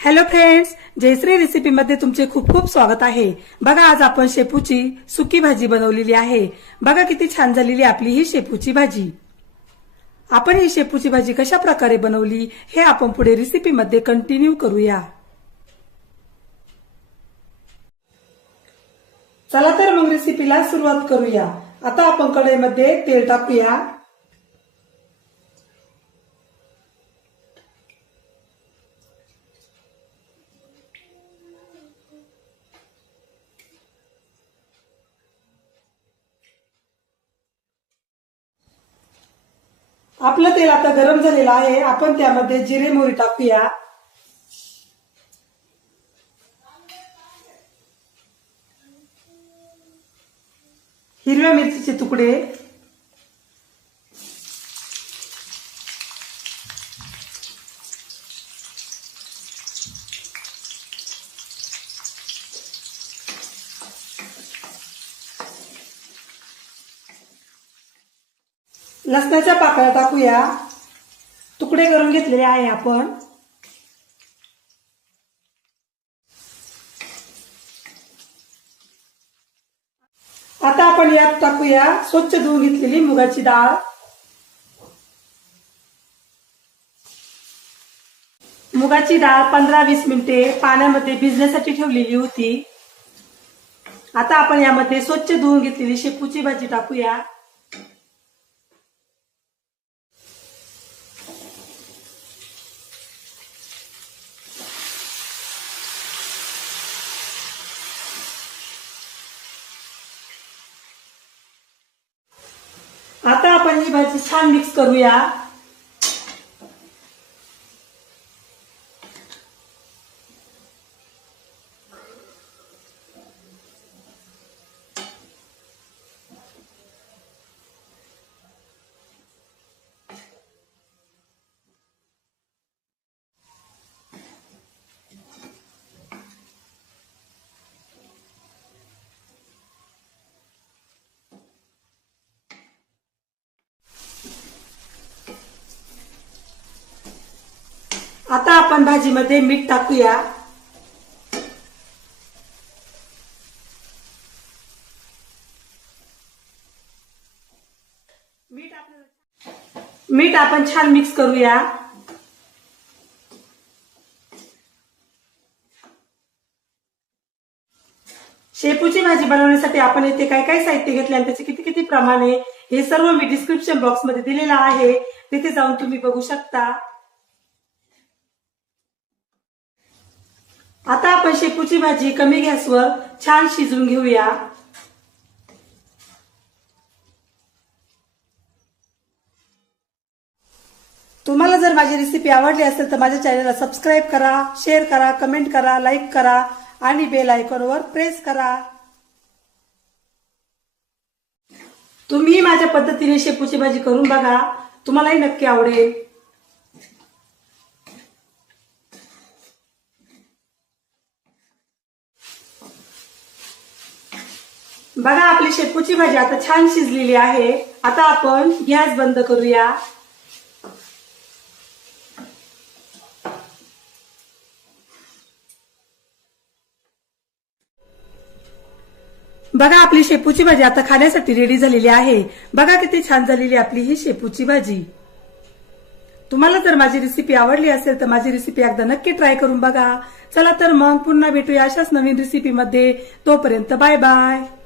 Hello friends, Jayashree recipe मध्ये तुमचे खूप खूप स्वागत आहे। बघा, आज आपण शेपूची सुकी भाजी बनवलेली आहे। बघा किती छान झालेली आपली ही शेपूची भाजी। आपण ही शेपूची भाजी कशा प्रकारे बनवली हे आपण पुढे रेसिपी मध्ये कंटिन्यू करूया। चला तर मग रेसिपीला सुरुवात करूया। आता आपण कढईमध्ये तेल टाकूया। आपलं तेल आता गरम झालेलं आहे। आपण त्यामध्ये जिरे मोहरी टाकूया। हिरव्या मिरचीचे तुकडे, लसणाच्या पाकळ्या टाकूया। तुकडे करून घेतलेले आहे आपण। आता आपण यात टाकूया स्वच्छ धुवून घेतलेली मुगाची डाळ। मुगाची डाळ 15-20 मिनिटे पाण्यामध्ये भिजण्यासाठी ठेवलेली होती। आता आपण यामध्ये स्वच्छ धुवून घेतलेली शेपूची भाजी टाकूया। आता आपण ही भाजी छान मिक्स करूया। आता आपण भाजीमध्ये मीठ टाकूया। मीठ आपण छान मिक्स करूया। शेपूची भाजी बनवण्यासाठी आपण इथे काय काय साहित्य घेतले आणि त्याचे किती किती प्रमाण आहे हे सर्व मी डिस्क्रिप्शन बॉक्स मध्ये दिलेलं आहे, तिथे जाऊन तुम्ही बघू शकता। आता आपण शेपूची भाजी कमी गॅसवर छान शिजवून घेऊया। तुम्हाला जर माझी रेसिपी आवडली असेल तर माझ्या चॅनलला सबस्क्राईब करा, शेअर करा, कमेंट करा, लाईक करा आणि बेल आयकॉनवर प्रेस करा। तुम्ही माझ्या पद्धतीने शेपूची भाजी करून बघा, तुम्हालाही नक्की आवडेल। बघा, आपली शेपूची भाजी आता छान शिजलेली आहे। आता आपण गॅस बंद करूया। बघा, आपली शेपूची भाजी आता खाण्यासाठी रेडी झालेली आहे। बघा किती छान झालेली आपली ही शेपूची भाजी। तुम्हाला जर माझी रेसिपी आवडली असेल तर माझी रेसिपी एकदा नक्की ट्राय करून बघा। चला तर मग पुन्हा भेटूया अशाच नवीन रेसिपी मध्ये। तोपर्यंत बाय बाय।